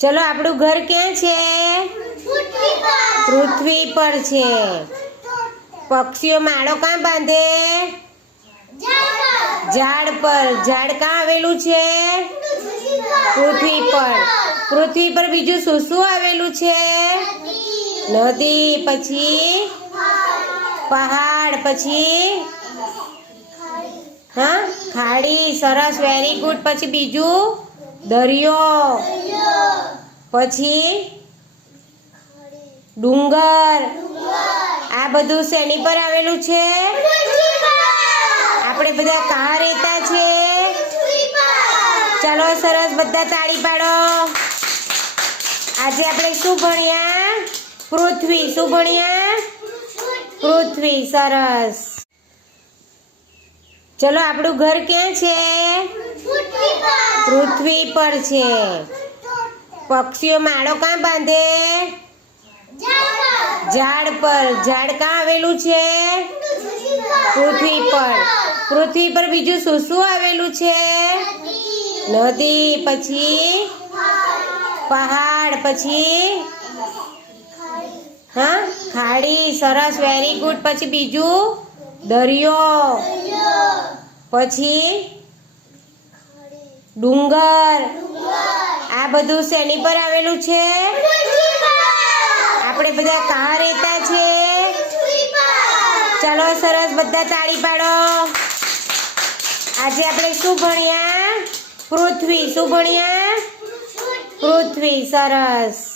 ચલો, આપણું ઘર ક્યાં છે? પૃથ્વી પર છે. પક્ષીઓ માળો ક્યાં બાંધે? ઝાડ પર. ઝાડ કાં આવેલું છે? પૃથ્વી પર. પૃથ્વી પર બીજું શું શું આવેલું છે? નદી. પછી? પહાડ. પછી? હા? ખાડી. સરસ. વેરી ગુડ પછી બીજું? દરિયો. પછી ડુંગર. આ બધું શેની પર આવેલું છે? આપણે બધા કાં રહેતા છે? ચાલો સરસ બધા તાળી પાડો. આજે આપણે શું ભણ્યા? પૃથ્વી. શું ભણ્યા? પૃથ્વી. સરસ. ચલો આપણું ઘર ક્યાં છે? પૃથ્વી પર છે. પક્ષીઓ માળો ક્યાં બાંધે? ઝાડ પર. ઝાડ કાં આવેલું છે? પૃથ્વી પર. પૃથ્વી પર બીજું શું શું આવેલું છે? નદી. પછી? પહાડ. પછી? હા? ખાડી. સરસ. વેરી ગુડ પછી બીજું? દરિયો. પછી? ડુંગર. આ બધું શેની પર આવેલું છે? આપણે બધા કાં રહેતા છે ચાલો સરસ બધા તાળી પાડો. આજે આપણે શું ભણ્યા? પૃથ્વી. શું ભણ્યા? પૃથ્વી. સરસ.